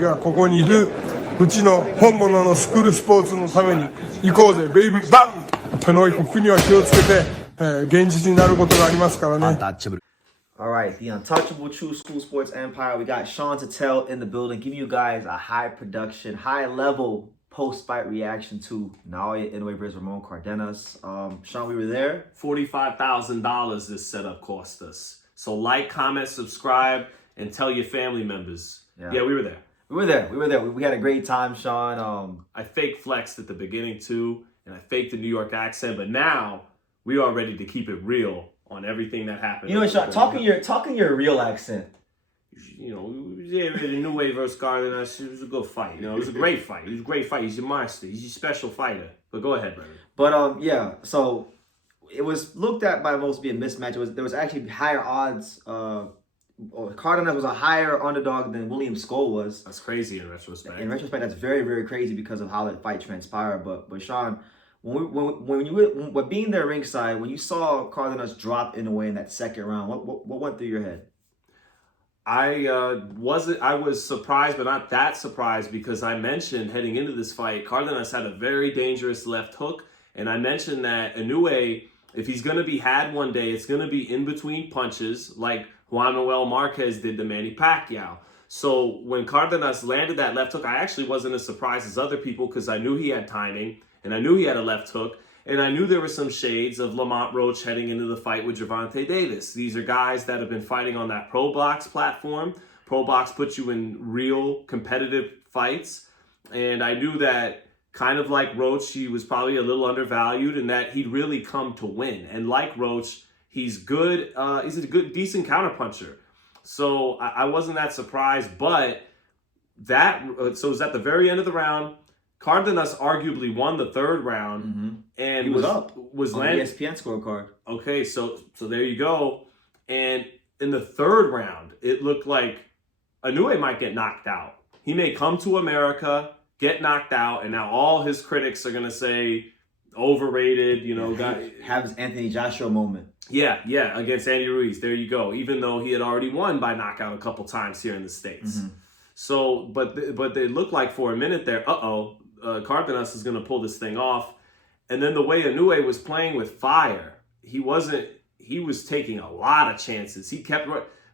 がここにいるうちの本物のスクールスポーツのために行こうぜベイビーバンこの国は気をつけて、現実になることがありますからね。All right, the untouchable true school sports empire. We got Sean to tell in the building, giving you guys a high production, high level post-fight reaction to Naoya Inoue versus Ramon Cardenas. Sean, we were there. $45,000 this setup cost us. So like, comment, subscribe, and tell your family members. Yeah, we were there. We were there. We had a great time, Sean. I fake flexed at the beginning too, and I faked the New York accent, but now we are ready to keep it real on everything that happened. You know, Sean, talking your real accent. You know, Inoue versus Cardenas, it was a good fight. You know, it was a great fight. It was a great fight. He's your monster. He's your special fighter. But go ahead, brother. But yeah, so it was looked at by most to be a mismatch. There was actually higher odds. Cardenas was a higher underdog than William Skull was. That's crazy in retrospect. In retrospect, that's very, very crazy because of how that fight transpired. But Sean, when you were being there ringside, when you saw Cardenas drop Inoue in that second round, what went through your head? I was surprised, but not that surprised, because I mentioned heading into this fight, Cardenas had a very dangerous left hook, and I mentioned that Inoue, if he's going to be had one day, it's going to be in between punches, like Juan Manuel Marquez did to Manny Pacquiao. So when Cardenas landed that left hook, I actually wasn't as surprised as other people, because I knew he had timing, and I knew he had a left hook, and I knew there were some shades of Lamont Roach heading into the fight with Gervonta Davis. These are guys that have been fighting on that Pro Box platform. Pro Box puts you in real competitive fights. And I knew that, kind of like Roach, he was probably a little undervalued and that he'd really come to win. And like Roach, he's good. He's a good, decent counterpuncher. So I wasn't that surprised. But so it was at the very end of the round. Cardenas arguably won the third round, and he was up on the ESPN scorecard. Okay, so there you go. And in the third round, it looked like Inoue might get knocked out. He may come to America, get knocked out, and now all his critics are gonna say overrated. You know, have his Anthony Joshua moment. Yeah, against Andy Ruiz. There you go. Even though he had already won by knockout a couple times here in the States. So, but they looked like for a minute there, Cardenas is going to pull this thing off. And then the way Inoue was playing with fire, he was taking a lot of chances.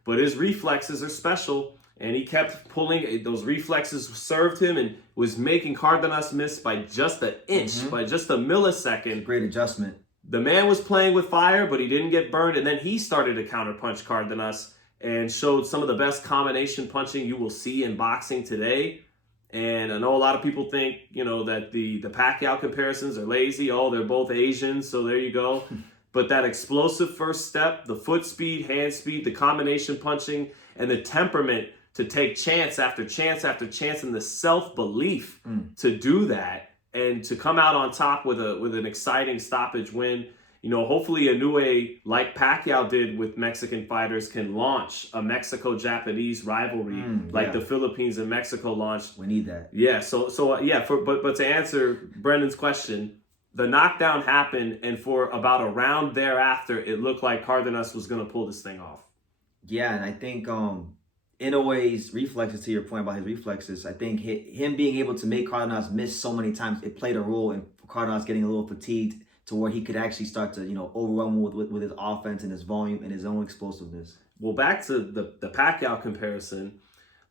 But his reflexes are special, and he kept pulling. Those reflexes served him and was making Cardenas miss by just an inch, by just a millisecond. Great adjustment. The man was playing with fire, but he didn't get burned. And then he started to counterpunch Cardenas and showed some of the best combination punching you will see in boxing today. And I know a lot of people think, you know, that the Pacquiao comparisons are lazy. Oh, they're both Asians, so there you go. But that explosive first step, the foot speed, hand speed, the combination punching, and the temperament to take chance after chance after chance, and the self-belief to do that and to come out on top with an exciting stoppage win. You know, hopefully Inoue, like Pacquiao did with Mexican fighters, can launch a Mexico-Japanese rivalry like the Philippines and Mexico launched. We need that. Yeah, but to answer Brendan's question, the knockdown happened, and for about a round thereafter, it looked like Cardenas was going to pull this thing off. Yeah, and I think Inoue's reflexes, to your point about his reflexes, I think him being able to make Cardenas miss so many times, it played a role in Cardenas getting a little fatigued, to where he could actually start to, you know, overwhelm with his offense and his volume and his own explosiveness. Well, back to the Pacquiao comparison,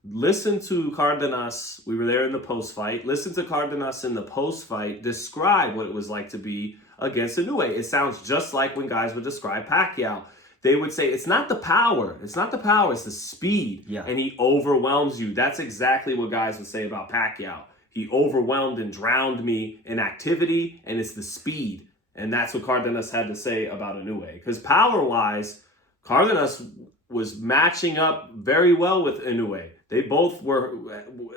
listen to Cardenas, we were there in the post-fight, listen to Cardenas in the post-fight describe what it was like to be against Inoue. It sounds just like when guys would describe Pacquiao. They would say, it's not the power, it's the speed, and he overwhelms you. That's exactly what guys would say about Pacquiao. He overwhelmed and drowned me in activity, and it's the speed. And that's what Cardenas had to say about Inoue. Because power-wise, Cardenas was matching up very well with Inoue. They both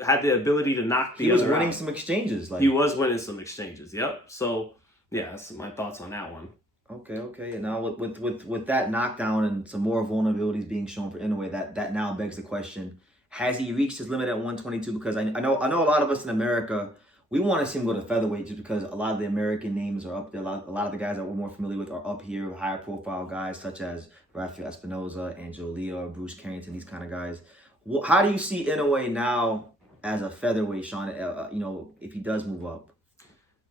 had the ability to knock the other out. He was winning some exchanges. He was winning some exchanges, yep. So, yeah, that's my thoughts on that one. Okay. And now with that knockdown and some more vulnerabilities being shown for Inoue, that now begs the question, has he reached his limit at 122? Because I know a lot of us in America, we want to see him go to featherweight just because a lot of the American names are up there. A lot of the guys that we're more familiar with are up here, higher profile guys such as Rafael Espinoza, Angelo, Bruce Carrington, these kind of guys. How do you see Inoue now as a featherweight, Sean, if he does move up?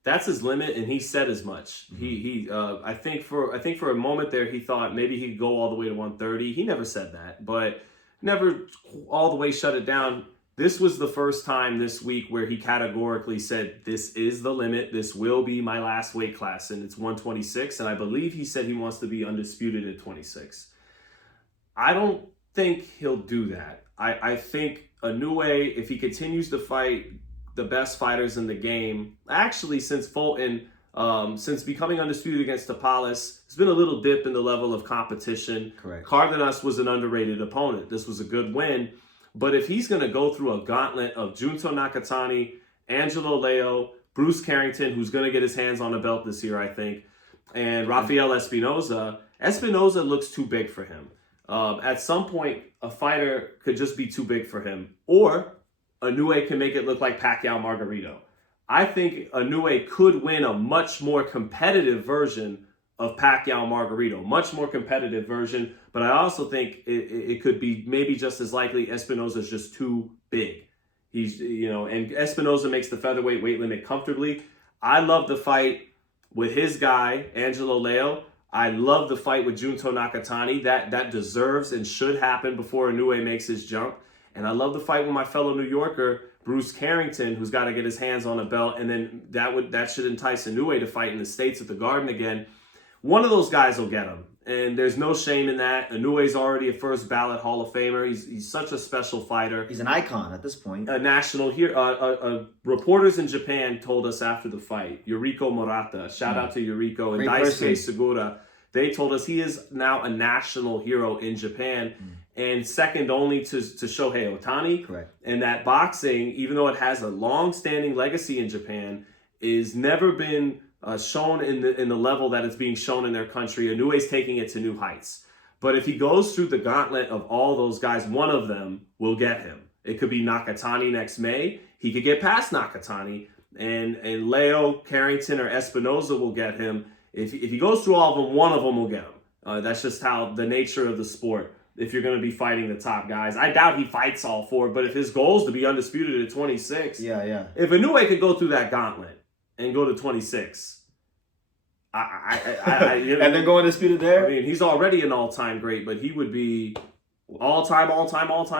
That's his limit, and he said as much. I think for a moment there, he thought maybe he'd go all the way to 130. He never said that, but never all the way shut it down. This was the first time this week where he categorically said, this is the limit. This will be my last weight class, and it's 126. And I believe he said he wants to be undisputed at 26. I don't think he'll do that. I think Inoue, if he continues to fight the best fighters in the game, actually since Fulton, since becoming undisputed against Tapales, there's been a little dip in the level of competition. Correct. Cardenas was an underrated opponent. This was a good win. But if he's going to go through a gauntlet of Junto Nakatani, Angelo Leo, Bruce Carrington, who's going to get his hands on a belt this year, I think, and Rafael Espinoza, Espinoza looks too big for him. At some point, a fighter could just be too big for him. Or Inoue can make it look like Pacquiao Margarito. I think Inoue could win a much more competitive version of Pacquiao Margarito, much more competitive version. But I also think it could be maybe just as likely Espinoza's just too big. He's, and Espinoza makes the featherweight weight limit comfortably. I love the fight with his guy, Angelo Leo. I love the fight with Junto Nakatani. That deserves and should happen before Inoue makes his jump. And I love the fight with my fellow New Yorker, Bruce Carrington, who's got to get his hands on a belt. And then that should entice Inoue to fight in the States at the Garden again. One of those guys will get him. And there's no shame in that. Inoue's already a first ballot Hall of Famer. He's such a special fighter. He's an icon at this point. A national hero. Reporters in Japan told us after the fight, Yuriko Murata, shout out to Yuriko, and Daisuke Segura, they told us he is now a national hero in Japan. And second only to Shohei Ohtani. Correct. And that boxing, even though it has a long-standing legacy in Japan, is never been shown in the level that it's being shown in their country. Inoue's taking it to new heights. But if he goes through the gauntlet of all those guys, one of them will get him. It could be Nakatani next May. He could get past Nakatani. And Leo, Carrington, or Espinoza will get him. If he goes through all of them, one of them will get him. That's just how the nature of the sport. If you're going to be fighting the top guys, I doubt he fights all four. But if his goal is to be undisputed at 26, if Inoue could go through that gauntlet and go to 26, and then go undisputed there. I mean, he's already an all-time great, but he would be all-time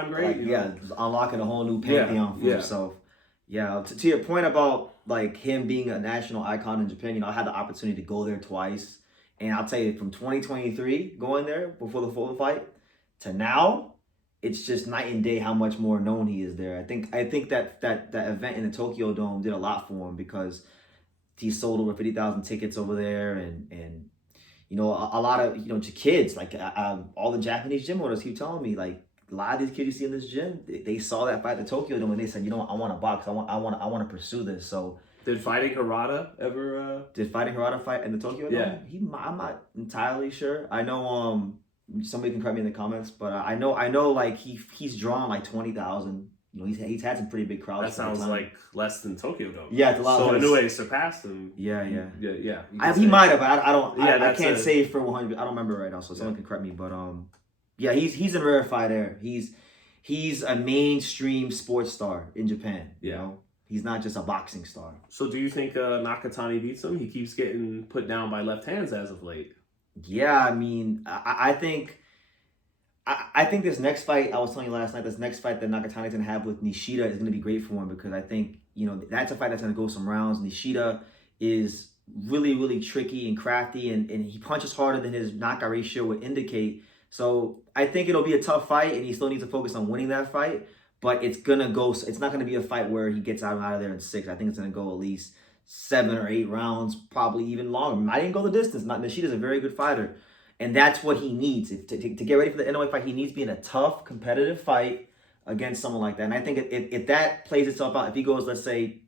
great. Unlocking a whole new pantheon for himself. Yeah, to your point about like him being a national icon in Japan, I had the opportunity to go there twice, and I'll tell you, from 2023 going there before the Fulton fight to now, it's just night and day how much more known he is there. I think that event in the Tokyo Dome did a lot for him because he sold over 50,000 tickets over there, and a lot of kids, like all the Japanese gym owners keep telling me, like, a lot of these kids you see in this gym, they saw that fight at the Tokyo Dome and they said, I want to box. I want to pursue this. So did Fighting Harada ever? Did Fighting Harada fight in the Tokyo Dome? Yeah, I'm not entirely sure. I know somebody can correct me in the comments, but I know like he's drawn like 20,000. He's had some pretty big crowds. That sounds like less than Tokyo Dome. Yeah, it's a lot. So Inoue surpassed him. Yeah. He might have, but I don't. Yeah, I can't say for 100. I don't remember right now, so someone can correct me. But yeah, he's in rarefied air. He's a mainstream sports star in Japan. He's not just a boxing star. So do you think Nakatani beats him? He keeps getting put down by left hands as of late. Yeah, I mean, I think this next fight, I was telling you last night, this next fight that Nakatani's going to have with Nishida is going to be great for him because I think, that's a fight that's going to go some rounds. Nishida is really, really tricky and crafty, and he punches harder than his knockout ratio would indicate. So I think it'll be a tough fight, and he still needs to focus on winning that fight. But it's not going to be a fight where he gets out of there in 6. I think it's going to go at least 7 or 8 rounds, probably even longer. Might even go the distance. Nishida's a very good fighter. And that's what he needs. To get ready for the Inoue fight, he needs to be in a tough, competitive fight against someone like that. And I think if that plays itself out, if he goes, let's say,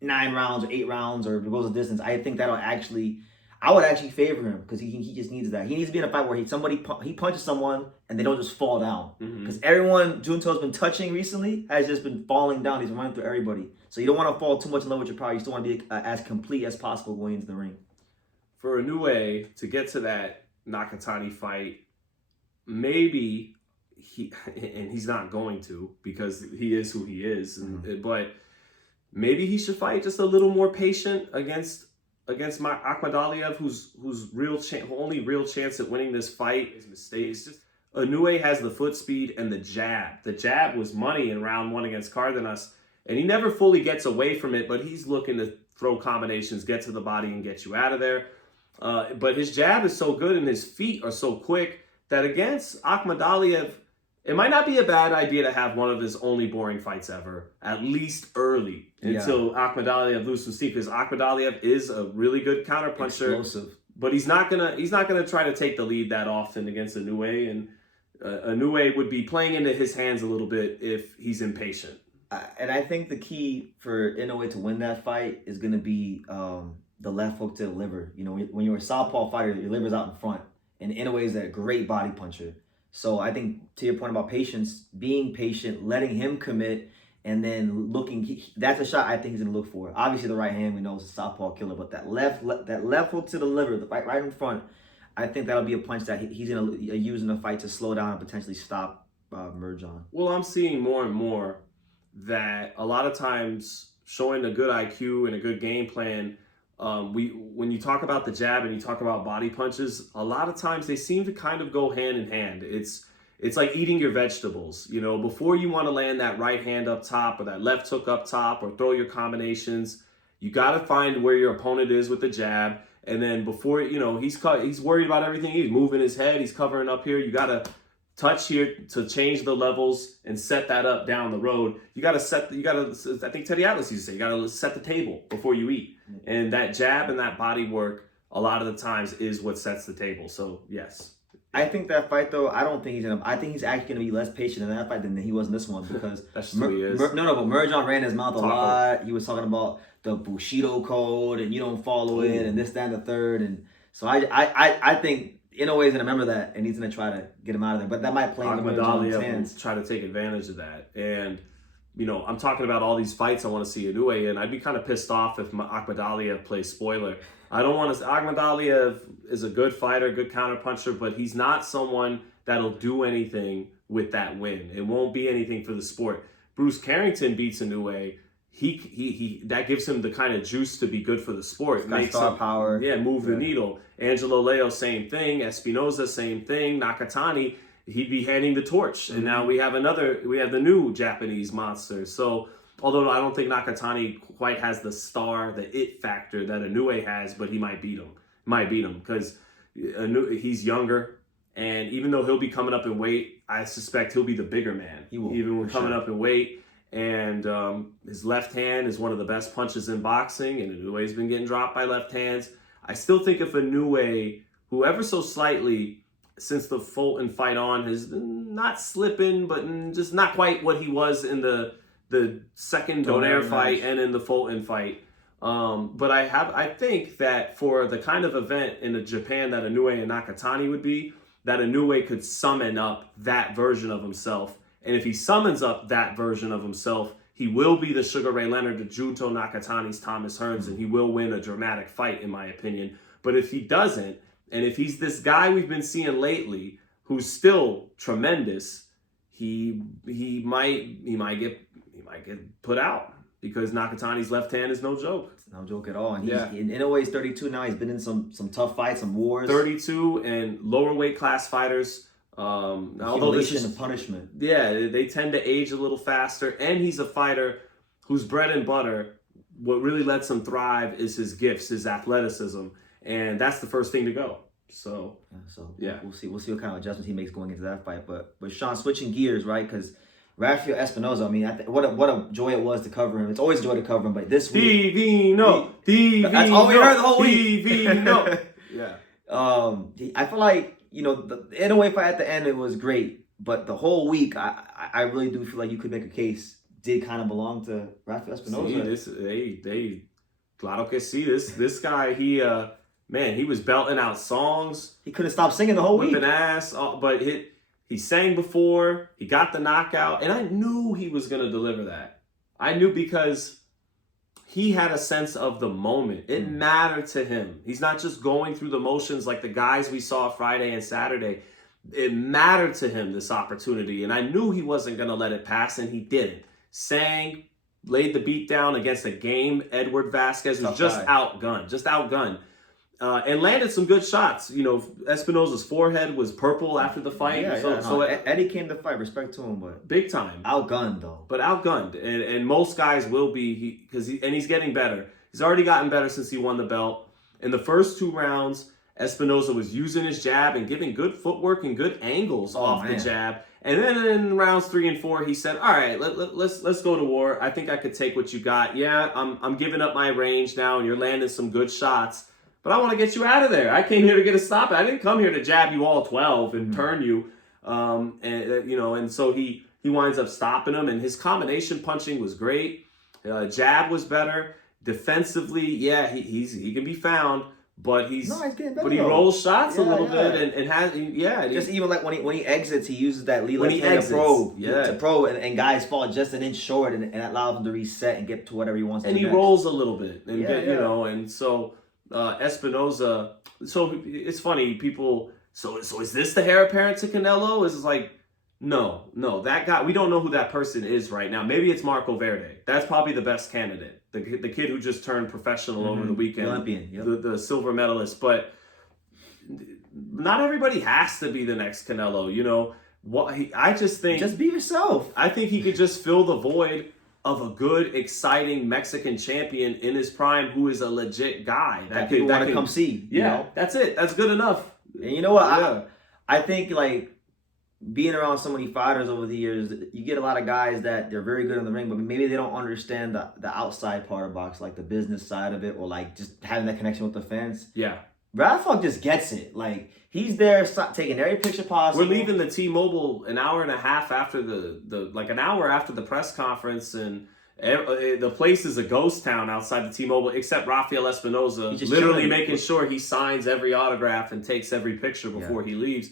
9 rounds or 8 rounds, or if it goes the distance, I think I would actually favor him because he just needs that. He needs to be in a fight where he punches someone and they don't just fall down. Because everyone Junto's been touching recently has just been falling down. He's running through everybody. So you don't want to fall too much in love with your power. You still want to be as complete as possible going into the ring. For Inoue to get to that Nakatani fight, maybe he's not going to, because he is who he is. But maybe he should fight just a little more patient against Akhmadaliev, whose only real chance at winning this fight is mistakes. Just Inoue has the foot speed and the jab. The jab was money in round 1 against Cardenas, and he never fully gets away from it, but he's looking to throw combinations, get to the body, and get you out of there. But his jab is so good and his feet are so quick that against Akhmadaliev, it might not be a bad idea to have one of his only boring fights ever, at least early, until Akhmadaliev loses steam, because Akhmadaliev is a really good counterpuncher. Explosive. But he's not gonna try to take the lead that often against Inoue, and Inoue would be playing into his hands a little bit if he's impatient. And I think the key for Inoue to win that fight is going to be the left hook to the liver. You know, when you're a southpaw fighter, your liver's out in front, and Inoue is a great body puncher. So I think, to your point about patience, being patient, letting him commit, and then looking, that's a shot I think he's going to look for. Obviously, the right hand we know is a southpaw killer, but that left hook to the liver, right in front, I think that'll be a punch that he's going to use in the fight to slow down and potentially stop Murodjon. Well, I'm seeing more and more that a lot of times showing a good IQ and a good game plan, when you talk about the jab and you talk about body punches, a lot of times they seem to kind of go hand in hand. It's like eating your vegetables. You know, before you want to land that right hand up top or that left hook up top or throw your combinations, you got to find where your opponent is with the jab. And then before, you know, he's worried about everything. He's moving his head. He's covering up here. You got to touch here to change the levels and set that up down the road. I think Teddy Atlas used to say, you got to set the table before you eat. And that jab and that body work, a lot of the times, is what sets the table. So, yes. I think that fight, though, I think he's actually going to be less patient in that fight than he was in this one, because that's just who he is. But Murodjon ran his mouth a lot. He was talking about the Bushido code and you don't follow it and this, that, and the third. And so I think Inoue's going to remember that, and he's going to try to get him out of there. But that might play into Murodjon's hands. Try to take advantage of that. And, you know, I'm talking about all these fights I want to see Inoue in. I'd be kind of pissed off if Akhmadaliev plays spoiler. I don't want to. Akhmadaliev is a good fighter, good counterpuncher, but he's not someone that'll do anything with that win. It won't be anything for the sport. Bruce Carrington beats Inoue. He that gives him the kind of juice to be good for the sport. Makes star power. Yeah, move the needle. Angelo Leo, same thing. Espinoza, same thing. Nakatani, he'd be handing the torch. And now we have the new Japanese monster. So, although I don't think Nakatani quite has the it factor that Inoue has, but he might beat him. Because he's younger, and even though he'll be coming up in weight, I suspect he'll be the bigger man. He will, even when coming up in weight. And his left hand is one of the best punches in boxing, and Inoue's been getting dropped by left hands. I still think if Inoue, who ever so slightly, since the Fulton fight on, has been not slipping, but just not quite what he was in the second Donaire fight and in the Fulton fight. But I think that for the kind of event in Japan that Inoue and Nakatani would be, that Inoue could summon up that version of himself. And if he summons up that version of himself, he will be the Sugar Ray Leonard, the Junto Nakatani's Thomas Hearns, and he will win a dramatic fight, in my opinion. But if he doesn't, and if he's this guy we've been seeing lately, who's still tremendous, he might get put out, because Nakatani's left hand is no joke. It's no joke at all. And Inoue's 32 now. He's been in some tough fights, some wars. 32 and lower weight class fighters. Although this is and punishment. Yeah, they tend to age a little faster, and he's a fighter whose bread and butter, what really lets him thrive, is his gifts, his athleticism, and that's the first thing to go. So we'll see what kind of adjustments he makes going into that fight. But Sean, switching gears, right? Because Rafael Espinoza, I mean, what a joy it was to cover him. It's always a joy to cover him, but this week, Divino. That's all we heard the whole week. Divino. Yeah. I feel like, you know, the Inoue fight at the end, it was great, but the whole week, I really do feel like you could make a case did kind of belong to Rafael Espinoza. Claro que sí. This guy, he was belting out songs. He couldn't stop singing the whole week. Whipping ass, but he sang before, he got the knockout, and I knew he was going to deliver that. I knew, because he had a sense of the moment. It mattered to him. He's not just going through the motions like the guys we saw Friday and Saturday. it mattered to him, this opportunity. And I knew he wasn't going to let it pass, and he didn't. Laid the beat down against a game Edward Vazquez, who's just outgunned. And landed some good shots. You know, Espinoza's forehead was purple after the fight. Eddie came to fight. Respect to him, but big time. Outgunned though. But outgunned, and most guys will be and he's getting better. He's already gotten better since he won the belt. In the first 2 rounds, Espinoza was using his jab and giving good footwork and good angles off the jab. And then in rounds 3 and 4, he said, "All right, let's go to war. I think I could take what you got. Yeah, I'm giving up my range now, and you're landing some good shots. But I want to get you out of there. I came here to get a stop. I didn't come here to jab you all 12 and turn you." And so he winds up stopping him, and his combination punching was great. Jab was better. Defensively, he can be found. But he's getting better, he rolls shots a little bit and has just even like when he exits, he uses that lead left hand to probe and guys fall just an inch short and that allows him to reset and get to whatever he wants to do. And he rolls a little bit and so Espinoza. So it's funny, people. So is this the heir apparent to Canelo? It's like no, that guy. We don't know who that person is right now. Maybe it's Marco Verde. That's probably the best candidate. The kid who just turned professional over the weekend, Olympian, the silver medalist. But not everybody has to be the next Canelo. You know what? I just think just be yourself. I think he could just fill the void of a good, exciting Mexican champion in his prime who is a legit guy that people want to come see. That's it. That's good enough. And you know what? I think like being around so many fighters over the years, you get a lot of guys that they're very good in the ring, but maybe they don't understand the outside part of boxing, like the business side of it, or like just having that connection with the fans. Yeah. Rafa just gets it. Like, he's there taking every picture possible. We're leaving the T-Mobile an hour and a half after an hour after the press conference, and the place is a ghost town outside the T-Mobile, except Rafael Espinoza literally making sure he signs every autograph and takes every picture before he leaves.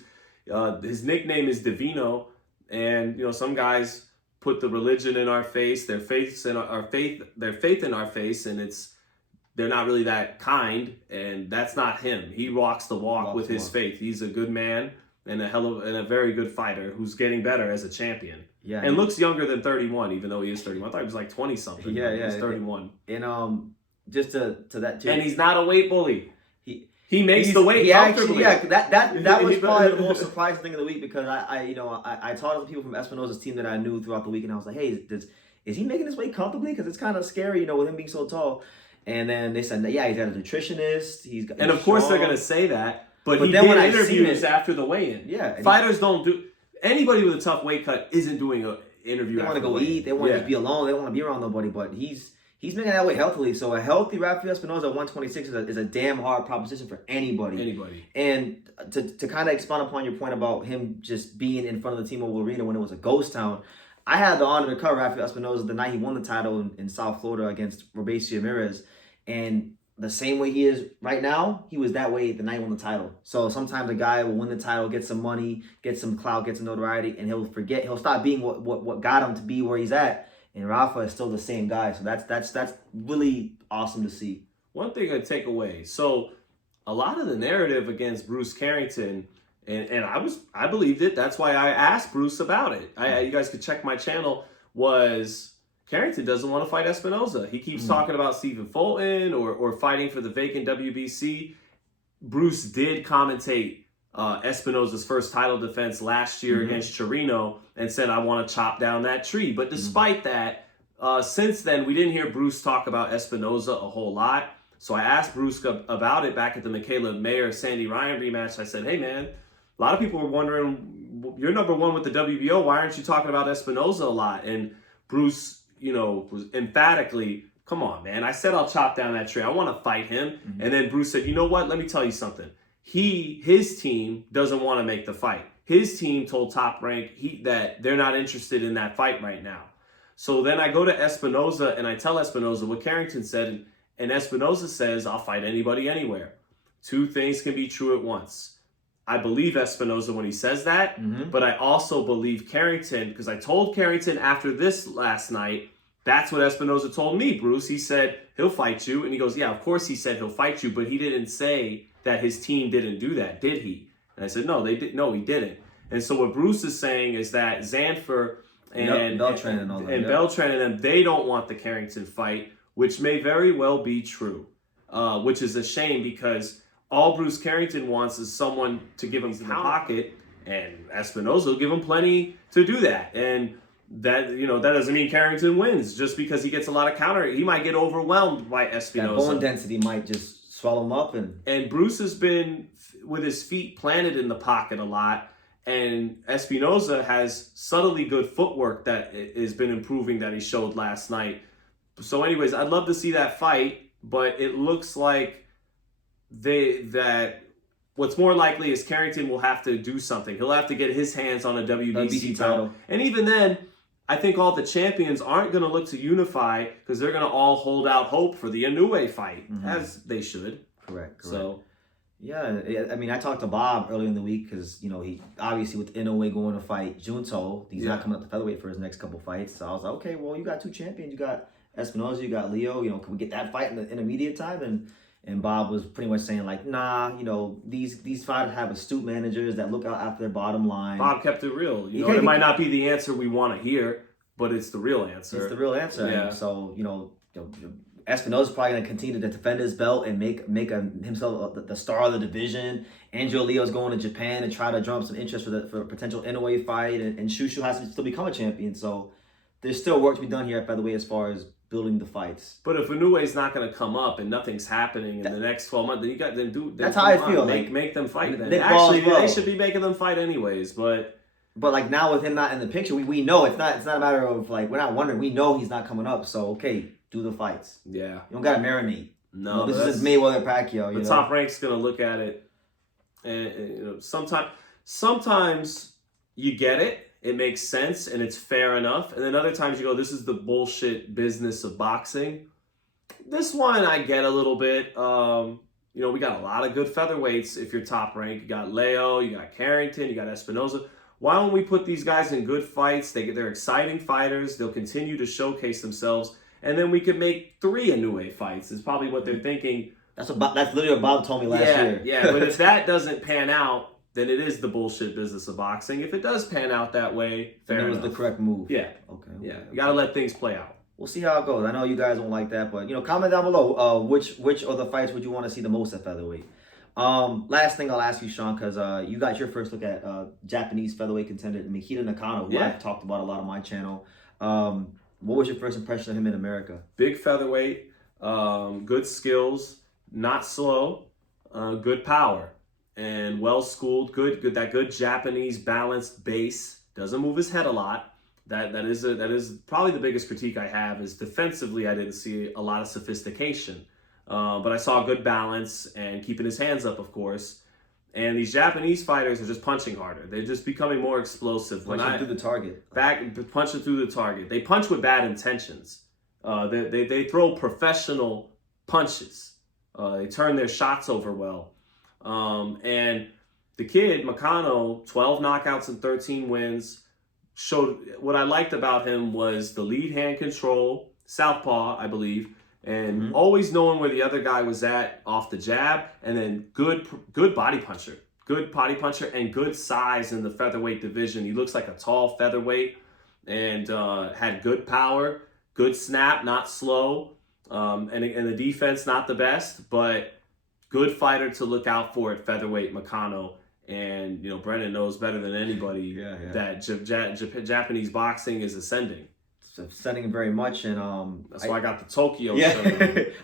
His nickname is Divino, and some guys put the religion in our face, their faith in our face, and they're not really that kind, and that's not him. He walks the walk with his faith. He's a good man and a very good fighter who's getting better as a champion. Yeah, and looks younger than 31, even though he is 31. I thought he was like 20 something. He's 31. And just to that too. And he's not a weight bully. He makes the weight comfortably. That was probably the most surprising thing of the week, because I talked to people from Espinoza's team that I knew throughout the week, and I was like, hey, is he making his weight comfortably? Because it's kind of scary, with him being so tall. And then they said, he's got a nutritionist. And of course they're gonna say that, but he did interviews after the weigh-in. Yeah, fighters don't do. Anybody with a tough weight cut isn't doing an interview. They want to go eat. They want to be alone. They don't want to be around nobody. But he's making that weight healthily. So a healthy Rafael Espinoza at 126 is a damn hard proposition for anybody. And to kind of expound upon your point about him just being in front of the T-Mobile Arena when it was a ghost town, I had the honor to cover Rafael Espinoza the night he won the title in South Florida against Robeisio Ramirez. And the same way he is right now, he was that way the night he won the title. So sometimes a guy will win the title, get some money, get some clout, get some notoriety, and he'll stop being what got him to be where he's at. And Rafa is still the same guy. So that's really awesome to see. One thing I take away. So a lot of the narrative against Bruce Carrington, and I believed it. That's why I asked Bruce about it. You guys could check my channel. Was Carrington doesn't want to fight Espinoza. He keeps talking about Stephen Fulton or fighting for the vacant WBC. Bruce did commentate Espinoza's first title defense last year against Chirino and said, I want to chop down that tree. But despite that, since then, we didn't hear Bruce talk about Espinoza a whole lot. So I asked Bruce about it back at the Michaela Mayer-Sandy Ryan rematch. I said, hey, man, a lot of people were wondering, you're number one with the WBO. Why aren't you talking about Espinoza a lot? And Bruce, was emphatically, come on, man. I said I'll chop down that tree. I want to fight him. And then Bruce said, you know what? Let me tell you something. His team doesn't want to make the fight. His team told Top Rank that they're not interested in that fight right now. So then I go to Espinoza and I tell Espinoza what Carrington said, and Espinoza says, I'll fight anybody anywhere. Two things can be true at once. I believe Espinoza when he says that, but I also believe Carrington, because I told Carrington after this last night, that's what Espinoza told me, Bruce. He said, he'll fight you. And he goes, yeah, of course he said he'll fight you, but he didn't say that his team didn't do that, did he? And I said, no, he didn't. And so what Bruce is saying is that Zanfer and Beltran and all that, Beltran and them, they don't want the Carrington fight, which may very well be true, which is a shame because all Bruce Carrington wants is someone to give him in the pocket, and Espinoza will give him plenty to do that. And that, that doesn't mean Carrington wins just because he gets a lot of counter. He might get overwhelmed by Espinoza. That bone density might just swallow him up. And Bruce has been with his feet planted in the pocket a lot. And Espinoza has subtly good footwork that has been improving that he showed last night. So anyways, I'd love to see that fight, but it looks like what's more likely is Carrington will have to do something. He'll have to get his hands on a WBC title. And even then, I think all the champions aren't going to look to unify because they're going to all hold out hope for the Inoue fight, as they should. Correct. So, yeah, I mean, I talked to Bob earlier in the week because, he obviously with Inoue going to fight Junto, he's not coming up to featherweight for his next couple fights. So I was like, okay, well, you got two champions. You got Espinoza, you got Leo. Can we get that fight in the intermediate time? And Bob was pretty much saying like, nah, these fighters have astute managers that look out after their bottom line. Bob kept it real. It might not be the answer we want to hear, but it's the real answer. It's the real answer. Yeah. And so, Espinoza's probably going to continue to defend his belt and make himself the star of the division. Angelo Leo's going to Japan and try to drum up some interest for a potential Inoue fight. And Shushu has to still become a champion. So there's still work to be done here at featherweight as far as building the fights. But if Inoue's not going to come up and nothing's happening in the next 12 months, then that's how I feel. Make them fight. Then. Actually, they should be making them fight anyways. But like now with him not in the picture, we know it's not a matter of like we're not wondering. We know he's not coming up. So okay, do the fights. Yeah, you don't gotta marinate. No, this is Mayweather Pacquiao. The Top Rank's going to look at it, and sometimes you get it. It makes sense and it's fair enough. And then other times you go, this is the bullshit business of boxing. This one I get a little bit. We got a lot of good featherweights if you're top ranked. You got Leo, you got Carrington, you got Espinoza. Why don't we put these guys in good fights? They're exciting fighters. They'll continue to showcase themselves. And then we could make 3 Inoue fights is probably what they're thinking. That's literally what Bob told me last year. Yeah, but if that doesn't pan out, then it is the bullshit business of boxing. If it does pan out that way, fair enough. It was the correct move. Yeah. Okay. Yeah. You got to let things play out. We'll see how it goes. I know you guys don't like that, but comment down below. Which of the fights would you want to see the most at featherweight? Last thing I'll ask you, Sean, because you got your first look at Japanese featherweight contender Mikito Nakano, who I've talked about a lot on my channel. What was your first impression of him in America? Big featherweight, good skills, not slow, good power. And well schooled, good that good Japanese balanced base. Doesn't move his head a lot. That is probably the biggest critique I have is defensively I didn't see a lot of sophistication, but I saw good balance and keeping his hands up, of course. And these Japanese fighters are just punching harder. They're just becoming more explosive. Punching through the target. Punching through the target. They punch with bad intentions. They throw professional punches. They turn their shots over well. And the kid, Nakano, 12 knockouts and 13 wins, showed what I liked about him was the lead hand control, southpaw, I believe, and always knowing where the other guy was at off the jab, and then good body puncher, and good size in the featherweight division. He looks like a tall featherweight and had good power, good snap, not slow, and the defense not the best, but good fighter to look out for at featherweight, Nakano. And, Brennan knows better than anybody that Japanese boxing is ascending. It's ascending very much. And that's why I got the Tokyo shirt on.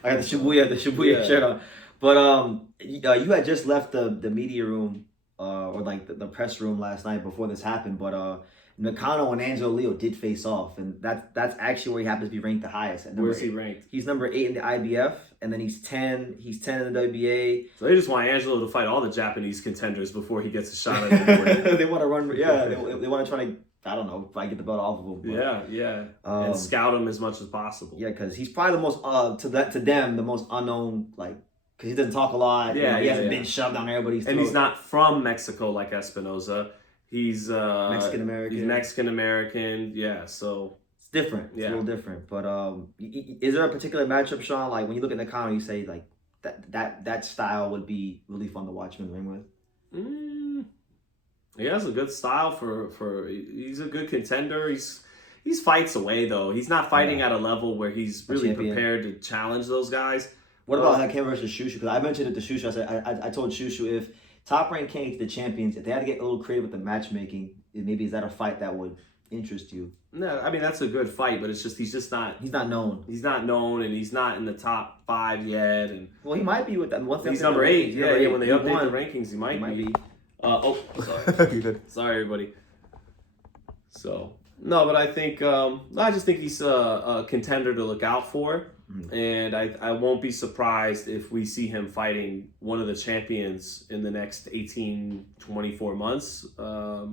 I got the Shibuya shirt on. But you had just left the media room or like the press room last night before this happened. But Nakano and Angelo Leo did face off, and that's actually where he happens to be ranked the highest. Where's he ranked? He's number 8 in the IBF, and then he's 10 in the WBA. So they just want Angelo to fight all the Japanese contenders before he gets a shot at it. They want to run, they want to try to, I don't know, if I get the belt off of him. But, and scout him as much as possible. Yeah, because he's probably the most, to them, the most unknown, like, because he doesn't talk a lot. He hasn't been shoved down everybody's throat. And he's not from Mexico like Espinoza. He's Mexican-American. He's Mexican-American, so... It's different. It's a little different. But is there a particular matchup, Sean, like when you look at Nakano, you say, like, that style would be really fun to watch him in the ring with? He has a good style for he's a good contender. He's fights away though. He's not fighting at a level where he's really prepared to challenge those guys. What about him versus Shushu? Because I mentioned it to Shushu. I said I told Shushu if Top Rank can't get the champions, if they had to get a little creative with the matchmaking, maybe is that a fight that would interest you? No, I mean that's a good fight, but it's just he's not known. He's not known, and he's not in the top 5 yet. And well, he might be with that. He's number 8. Yeah. When they update the rankings, he might be. Sorry. Sorry, everybody. So no, but I think I just think he's a contender to look out for. And I won't be surprised if we see him fighting one of the champions in the next 18, 24 months. Or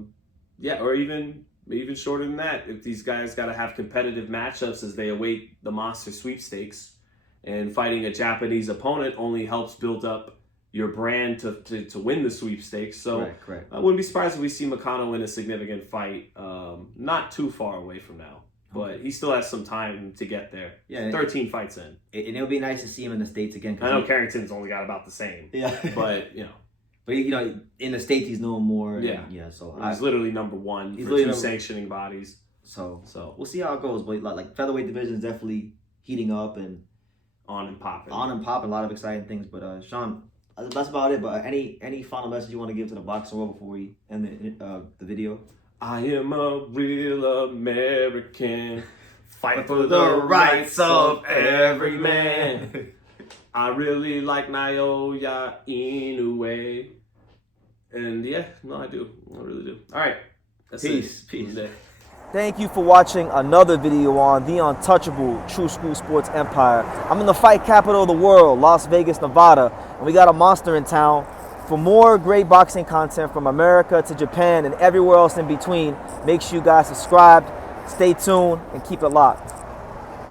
even shorter than that. If these guys got to have competitive matchups as they await the Monster Sweepstakes, and fighting a Japanese opponent only helps build up your brand to win the sweepstakes. So correct. I wouldn't be surprised if we see Nakano win a significant fight not too far away from now. But he still has some time to get there. Yeah, 13 fights in. And it would be nice to see him in the States again. I know Carrington's only got about the same. Yeah. But, But, in the States, he's known more. Yeah. So he's literally number 1 for 2 sanctioning bodies. So we'll see how it goes. But, like, featherweight division is definitely heating up and on and popping. A lot of exciting things. But, Sean, that's about it. But any final message you want to give to the boxing world before we end the video? I am a real American, fight for the rights of every man. I really like Naoya Inoue. And I do. I really do. All right. Peace. Thank you for watching another video on the untouchable True School Sports Empire. I'm in the fight capital of the world, Las Vegas, Nevada, and we got a monster in town. For more great boxing content from America to Japan and everywhere else in between, make sure you guys subscribe, stay tuned, and keep it locked.